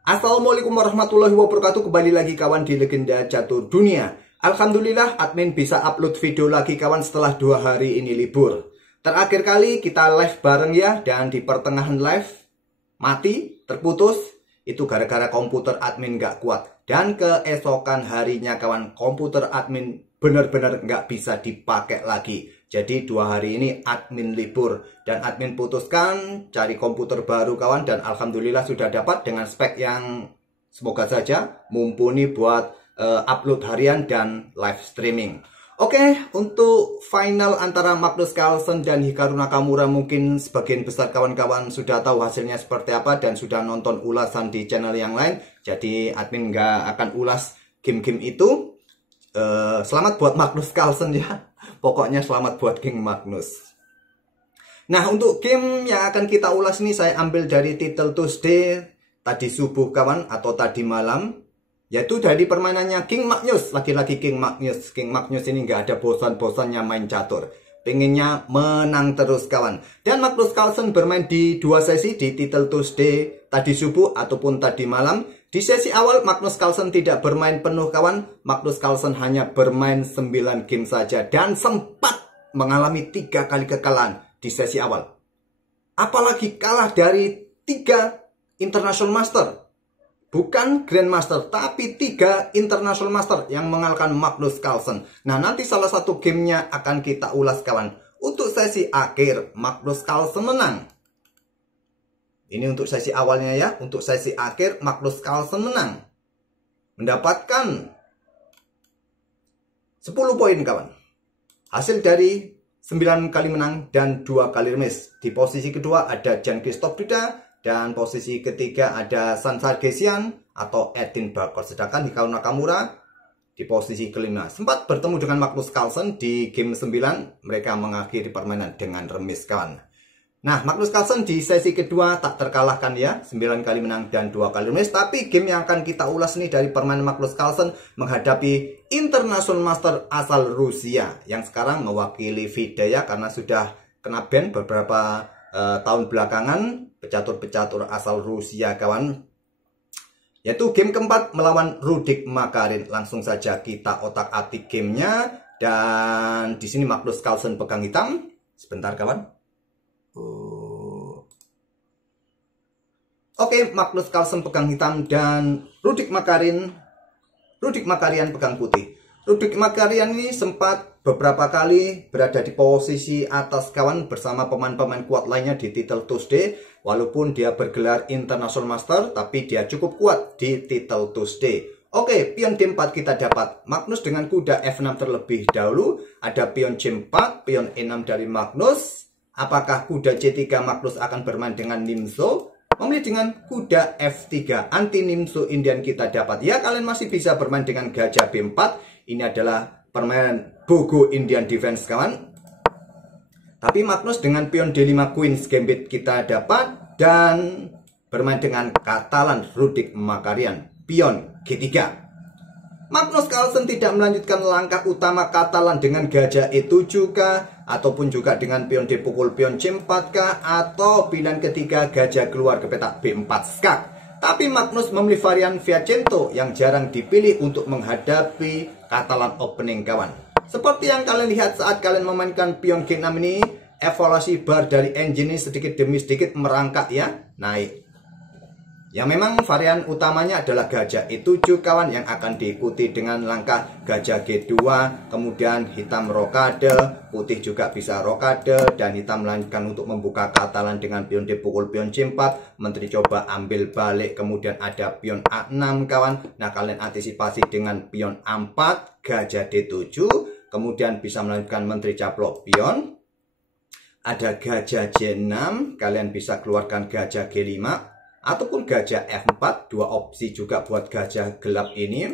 Assalamualaikum warahmatullahi wabarakatuh. Kembali lagi kawan di Legenda Catur Dunia. Alhamdulillah admin bisa upload video lagi kawan setelah 2 hari ini libur. Terakhir kali kita live bareng ya, dan di pertengahan live mati, terputus. Itu gara-gara komputer admin gak kuat. Dan keesokan harinya kawan, komputer admin benar-benar gak bisa dipakai lagi. Jadi 2 hari ini admin libur. Dan admin putuskan cari komputer baru kawan. Dan alhamdulillah sudah dapat dengan spek yang semoga saja mumpuni buat upload harian dan live streaming. Oke, untuk final antara Magnus Carlsen dan Hikaru Nakamura, mungkin sebagian besar kawan-kawan sudah tahu hasilnya seperti apa dan sudah nonton ulasan di channel yang lain. Jadi admin nggak akan ulas game-game itu. Selamat buat Magnus Carlsen ya. Pokoknya selamat buat King Magnus. Nah, untuk game yang akan kita ulas ini saya ambil dari title Tuesday tadi subuh kawan, atau tadi malam. Yaitu dari permainannya King Magnus. Lagi-lagi King Magnus. King Magnus ini nggak ada bosan-bosannya main catur. Pengennya menang terus kawan. Dan Magnus Carlsen bermain di 2 sesi di title Tuesday tadi subuh ataupun tadi malam. Di sesi awal Magnus Carlsen tidak bermain penuh kawan. Magnus Carlsen hanya bermain 9 game saja. Dan sempat mengalami 3 kali kekalahan di sesi awal. Apalagi kalah dari 3 International Master. Bukan Grandmaster, tapi 3 International Master yang mengalahkan Magnus Carlsen. Nah, nanti salah satu gamenya akan kita ulas kawan. Untuk sesi akhir, Magnus Carlsen menang. Ini untuk sesi awalnya ya. Untuk sesi akhir, Magnus Carlsen menang. Mendapatkan 10 poin kawan. Hasil dari 9 kali menang dan 2 kali remis. Di posisi kedua ada Jan-Christoph Duda. Dan posisi ketiga ada San Sargesian atau Edin Barkos. Sedangkan Hikaru Nakamura di posisi kelima. Sempat bertemu dengan Magnus Carlsen di game 9. Mereka mengakhiri permainan dengan remis kawan. Nah, Magnus Carlsen di sesi kedua tak terkalahkan ya. 9 kali menang dan 2 kali remis. Tapi game yang akan kita ulas nih dari permainan Magnus Carlsen menghadapi International Master asal Rusia. Yang sekarang mewakili FIDE ya, karena sudah kena ban beberapa tahun belakangan, pecatur-pecatur asal Rusia kawan. Yaitu game keempat melawan Rudik Makarin. Langsung saja kita otak-atik gamenya. Dan di sini Magnus Carlsen pegang hitam. Sebentar kawan. Oke, Magnus Carlsen pegang hitam dan Rudik Makarian pegang putih. Rudik Makarian ini sempat beberapa kali berada di posisi atas kawan bersama pemain-pemain kuat lainnya di title Tuesday. Walaupun dia bergelar International Master, tapi dia cukup kuat di title Tuesday. Oke, pion D4 kita dapat Magnus dengan kuda F6 terlebih dahulu. Ada pion C4, pion E6 dari Magnus. Apakah kuda C3 Magnus akan bermain dengan Nimzo? Memilih dengan kuda F3 anti Nimzo Indian kita dapat. Ya, kalian masih bisa bermain dengan gajah B4. Ini adalah permainan Bogo Indian Defense kawan. Tapi Magnus dengan pion D5 Queen's Gambit kita dapat. Dan bermain dengan Katalan Rudik Makarian, pion G3. Magnus Carlsen tidak melanjutkan langkah utama Katalan dengan gajah E7 kah, ataupun juga dengan pion D pukul pion C4 kah, atau pilihan ketiga gajah keluar ke petak B4 skak. Tapi Magnus memilih varian Fiacento yang jarang dipilih untuk menghadapi Katalan opening kawan. Seperti yang kalian lihat saat kalian memainkan pion G6 ini, evaluasi bar dari engine ini sedikit demi sedikit merangkak ya, naik. Yang memang varian utamanya adalah gajah E7 kawan, yang akan diikuti dengan langkah gajah G2, kemudian hitam rokade, putih juga bisa rokade, dan hitam melanjutkan untuk membuka Katalan dengan pion D pukul pion C4, menteri coba ambil balik, kemudian ada pion A6 kawan. Nah, kalian antisipasi dengan pion A4, gajah D7, kemudian bisa melanjutkan menteri caplok pion. Ada gajah J6, kalian bisa keluarkan gajah G5 ataupun gajah F4, 2 opsi juga buat gajah gelap ini.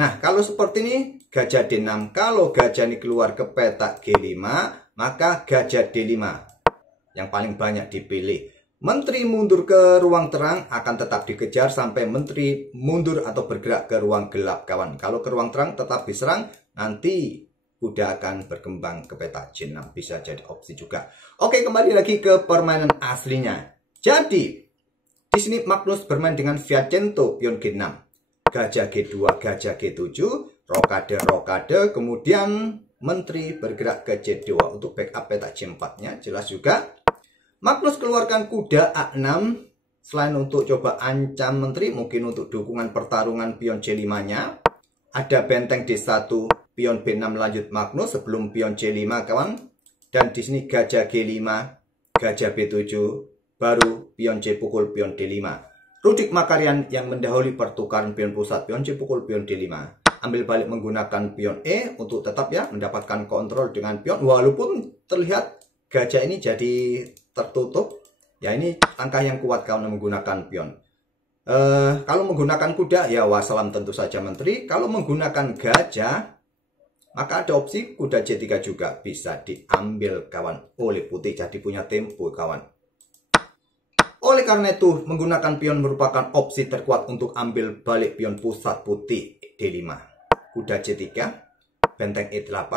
Nah, kalau seperti ini gajah D6, kalau gajah ini keluar ke petak G5, maka gajah D5 yang paling banyak dipilih. Menteri mundur ke ruang terang akan tetap dikejar sampai menteri mundur atau bergerak ke ruang gelap kawan. Kalau ke ruang terang tetap diserang, nanti kuda akan berkembang ke petak J6, bisa jadi opsi juga. Oke, kembali lagi ke permainan aslinya. Jadi Di sini Magnus bermain dengan Fianchetto pion G6, gajah G2, gajah G7, rokade, kemudian menteri bergerak ke C2 untuk backup petak C4-nya. Jelas juga Magnus keluarkan kuda A6 selain untuk coba ancam menteri, mungkin untuk dukungan pertarungan pion C5-nya. Ada benteng D1, pion B6 lanjut Magnus sebelum pion C5 kawan. Dan di sini gajah G5, gajah B7, baru pion C pukul pion D5. Rudolf Makarian yang mendahului pertukaran pion pusat, pion C pukul pion D5. Ambil balik menggunakan pion E untuk tetap ya mendapatkan kontrol dengan pion. Walaupun terlihat gajah ini jadi tertutup. Ya ini langkah yang kuat kawan menggunakan pion. Kalau menggunakan kuda ya wassalam tentu saja menteri. Kalau menggunakan gajah maka ada opsi kuda C3 juga bisa diambil kawan oleh putih, jadi punya tempo kawan. Oleh karena itu menggunakan pion merupakan opsi terkuat untuk ambil balik pion pusat putih D5. Kuda C3, benteng E8,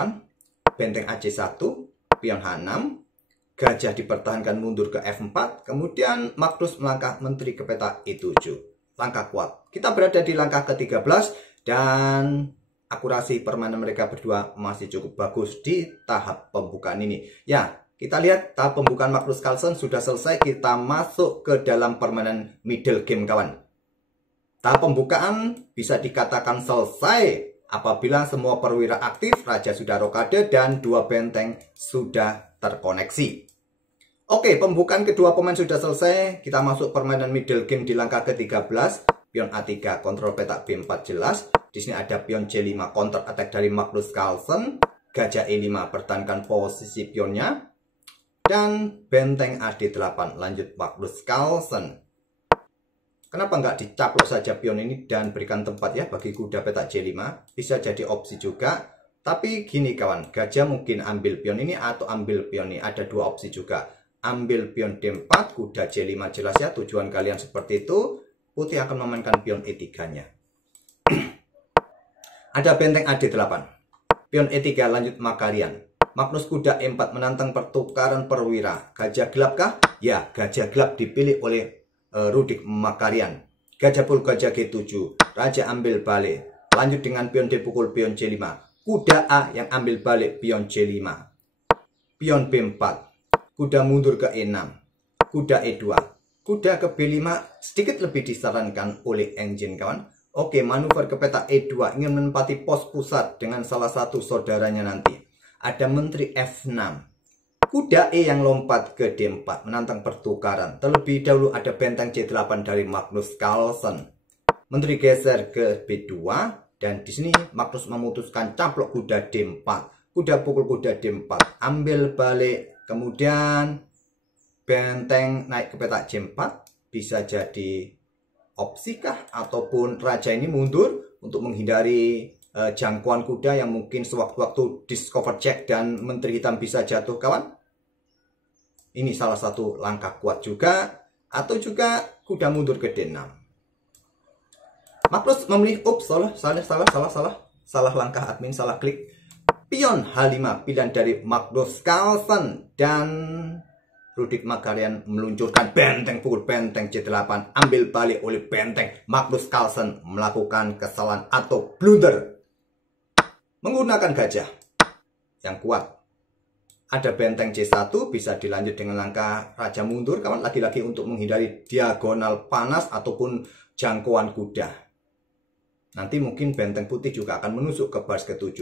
benteng AC1, pion H6, gajah dipertahankan mundur ke F4, kemudian Magnus melangkah menteri ke peta E7. Langkah kuat. Kita berada di langkah ke-13 dan akurasi permainan mereka berdua masih cukup bagus di tahap pembukaan ini. Ya, kita lihat tahap pembukaan Magnus Carlsen sudah selesai. Kita masuk ke dalam permainan middle game kawan. Tahap pembukaan bisa dikatakan selesai apabila semua perwira aktif, raja sudah rokade dan dua benteng sudah terkoneksi. Oke, pembukaan kedua pemain sudah selesai. Kita masuk permainan middle game di langkah ke-13. Pion A3 kontrol petak B4 jelas. Di sini ada pion C5 counter attack dari Magnus Carlsen. Gajah E5 pertahankan posisi pionnya. Dan benteng AD8 lanjut Magnus Carlsen. Kenapa nggak dicaplok saja pion ini dan berikan tempat ya bagi kuda petak C5? Bisa jadi opsi juga. Tapi gini kawan, gajah mungkin ambil pion ini atau ambil pion ini. Ada dua opsi juga. Ambil pion D4, kuda C5 jelas ya tujuan kalian seperti itu. Putih akan memainkan pion E3-nya. Ada benteng AD8. Pion E3 lanjut Makarian. Magnus kuda E4 menantang pertukaran perwira. Gajah gelap kah? Ya, gajah gelap dipilih oleh Rudolf Makarian. Gajah pul gajah G7. Raja ambil balik. Lanjut dengan pion D pukul pion C5. Kuda A yang ambil balik pion C5. Pion B4. Kuda mundur ke E6. Kuda E2. Kuda ke B5 sedikit lebih disarankan oleh engine kawan. Oke, manuver ke peta E2 ingin menempati pos pusat dengan salah satu saudaranya nanti. Ada menteri F6. Kuda E yang lompat ke D4 menantang pertukaran. Terlebih dahulu ada benteng C8 dari Magnus Carlsen. Menteri geser ke B2 dan di sini Magnus memutuskan caplok kuda D4. Kuda pukul kuda D4, ambil balik. Kemudian benteng naik ke petak C4 bisa jadi opsi kah? Ataupun raja ini mundur untuk menghindari jangkauan kuda yang mungkin sewaktu-waktu discover check dan menteri hitam bisa jatuh kawan. Ini salah satu langkah kuat juga. Atau juga kuda mundur ke D6. Magnus memilih salah langkah admin, salah klik. Pion H5 pilihan dari Magnus Carlsen dan Rudolf Makarian meluncurkan benteng pukul benteng C8 ambil balik oleh benteng. Magnus Carlsen melakukan kesalahan atau blunder menggunakan gajah yang kuat. Ada benteng C1 bisa dilanjut dengan langkah raja mundur kawan, lagi-lagi untuk menghindari diagonal panas ataupun jangkauan kuda. Nanti mungkin benteng putih juga akan menusuk ke baris ke-7.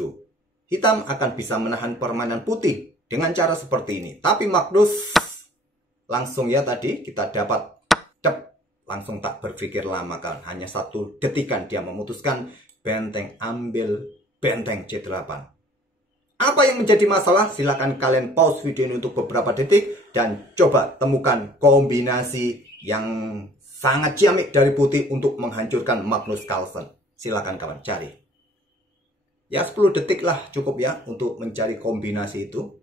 Hitam akan bisa menahan permainan putih dengan cara seperti ini. Tapi Magnus langsung ya tadi kita dapat langsung tak berpikir lama kan. Hanya 1 detikan dia memutuskan benteng ambil benteng C8. Apa yang menjadi masalah? Silahkan kalian pause video ini untuk beberapa detik dan coba temukan kombinasi yang sangat ciamik dari putih untuk menghancurkan Magnus Carlsen. Silahkan kawan cari. Ya 10 detik lah cukup ya untuk mencari kombinasi itu.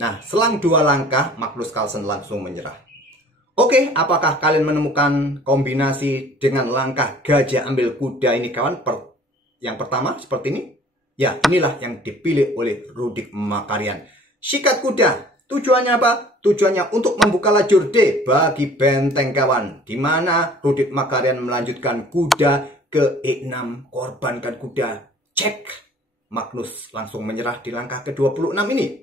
Nah, selang 2 langkah Magnus Carlsen langsung menyerah. Oke, apakah kalian menemukan kombinasi dengan langkah gajah ambil kuda ini kawan? Yang pertama seperti ini. Ya, inilah yang dipilih oleh Rudolf Makarian. Sikat kuda, Tujuannya apa? Tujuannya untuk membuka lajur D bagi benteng kawan, di mana Rudit Makarian melanjutkan kuda ke E6, korbankan kuda, cek. Magnus langsung menyerah di langkah ke-26 ini.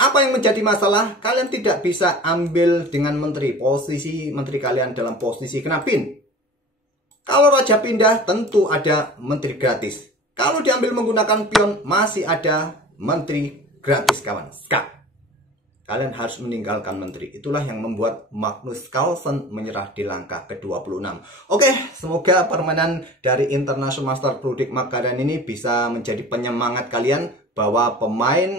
Apa yang menjadi masalah? Kalian tidak bisa ambil dengan menteri, posisi menteri kalian dalam posisi kena pin. Kalau raja pindah, tentu ada menteri gratis. Kalau diambil menggunakan pion, masih ada menteri gratis kawan. Skak. Kalian harus meninggalkan menteri. Itulah yang membuat Magnus Carlsen menyerah di langkah ke-26. Oke, semoga permainan dari International Master Rudit Makarian ini bisa menjadi penyemangat kalian bahwa pemain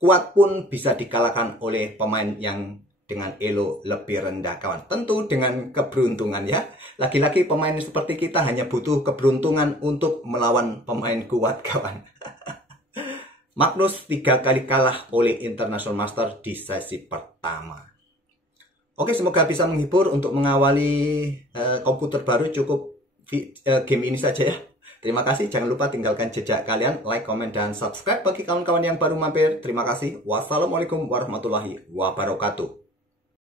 kuat pun bisa dikalahkan oleh pemain yang dengan elo lebih rendah kawan. Tentu dengan keberuntungan ya. Lagi-lagi pemain seperti kita hanya butuh keberuntungan untuk melawan pemain kuat kawan. Magnus 3 kali kalah oleh International Master di sesi pertama. Oke, semoga bisa menghibur untuk mengawali komputer baru. Cukup game ini saja ya. Terima kasih, jangan lupa tinggalkan jejak kalian, like, komen, dan subscribe bagi kawan-kawan yang baru mampir. Terima kasih. Wassalamualaikum warahmatullahi wabarakatuh.